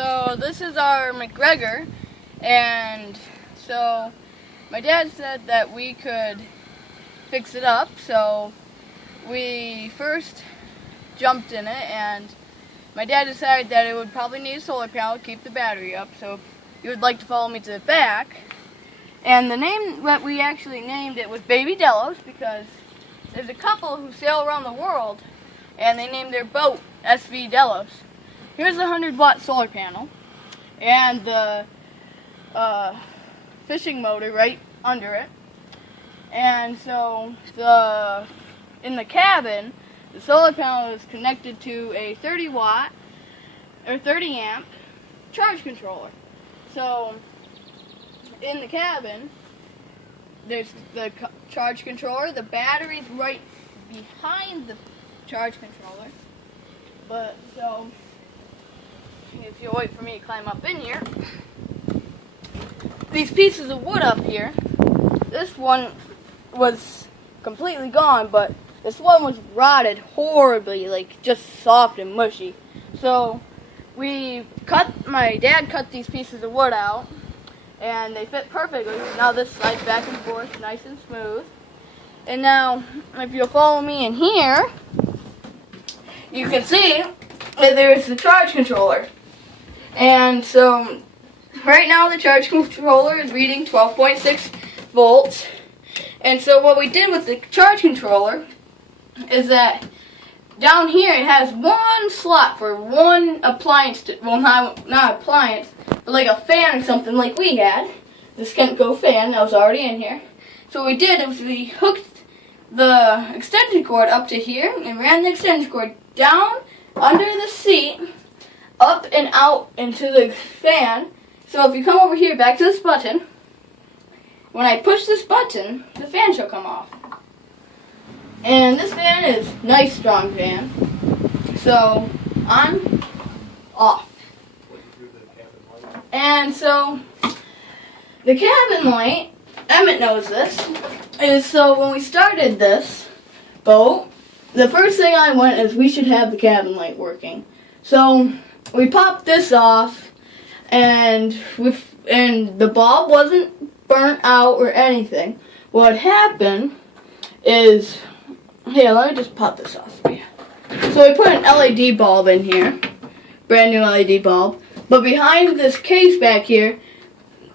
So this is our McGregor, and so my dad said that we could fix it up, so we first jumped in it, and my dad decided that it would probably need a solar panel to keep the battery up, so if you would like to follow me to the back. And the name that we actually named it was Baby Delos, because there's a couple who sail around the world, and they named their boat SV Delos. Here's the 100-watt solar panel, and the fishing motor right under it. And so in the cabin, the solar panel is connected to a 30-watt or 30-amp charge controller. So in the cabin, there's the charge controller. The battery's right behind the charge controller. But so if you wait for me to climb up in here, these pieces of wood up here, this one was completely gone, but this one was rotted horribly, like just soft and mushy. So my dad cut these pieces of wood out, and they fit perfectly. Now this slides back and forth nice and smooth. And now, if you'll follow me in here, you can see that there's the charge controller. And so, right now the charge controller is reading 12.6 volts. And so what we did with the charge controller is that down here it has one slot for one appliance, well not appliance, but like a fan or something like we had. This Kentco fan that was already in here. So what we did was we hooked the extension cord up to here and ran the extension cord down under the seat, up and out into the fan. So if you come over here back to this button, when I push this button, the fan shall come off. And this fan is a nice strong fan. So I'm off. And so the cabin light, Emmett knows this, is so when we started this boat, the first thing I went is we should have the cabin light working. So we popped this off, and the bulb wasn't burnt out or anything. What happened is, here, let me just pop this off for you. So we put an LED bulb in here, brand new LED bulb. But behind this case back here,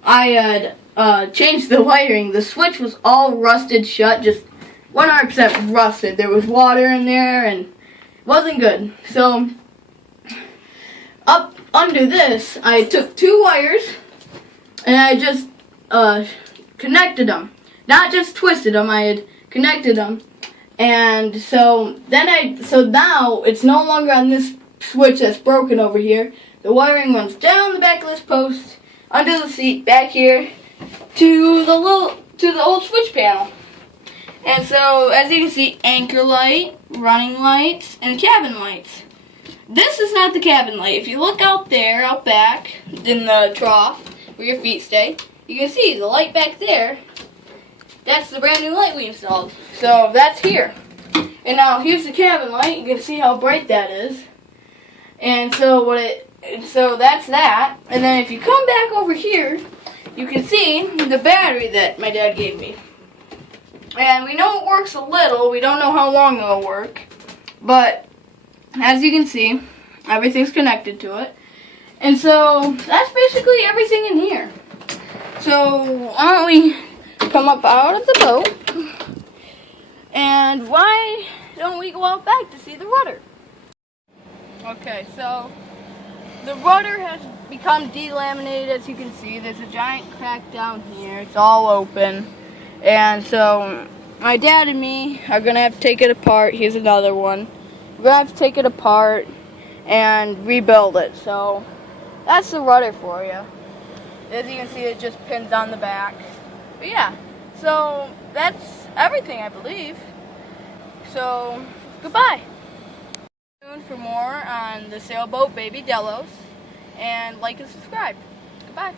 I had changed the wiring. The switch was all rusted shut, just 100% rusted. There was water in there and it wasn't good. So up under this, I took two wires and I just connected them. Not just twisted them, I had connected them. And so now it's no longer on this switch that's broken over here. The wiring runs down the back of this post, under the seat, back here, to the old switch panel. And so, as you can see, anchor light, running lights, and cabin lights. This is not the cabin light. If you look out there, out back, in the trough, where your feet stay, you can see the light back there. That's the brand new light we installed. So, that's here. And now, here's the cabin light. You can see how bright that is. And so that's that. And then if you come back over here, you can see the battery that my dad gave me. And we know it works a little. We don't know how long it'll work. But as you can see, everything's connected to it. And so that's basically everything in here. So why don't we come up out of the boat, and why don't we go out back to see the rudder? Okay, so the rudder has become delaminated, as you can see. There's a giant crack down here. It's all open. And so my dad and me are going to have to take it apart. Here's another one. We're going to have to take it apart and rebuild it. So that's the rudder for you. As you can see, it just pins on the back. But yeah, so that's everything, I believe. So goodbye. For more on the sailboat Baby Delos, and like and subscribe. Goodbye.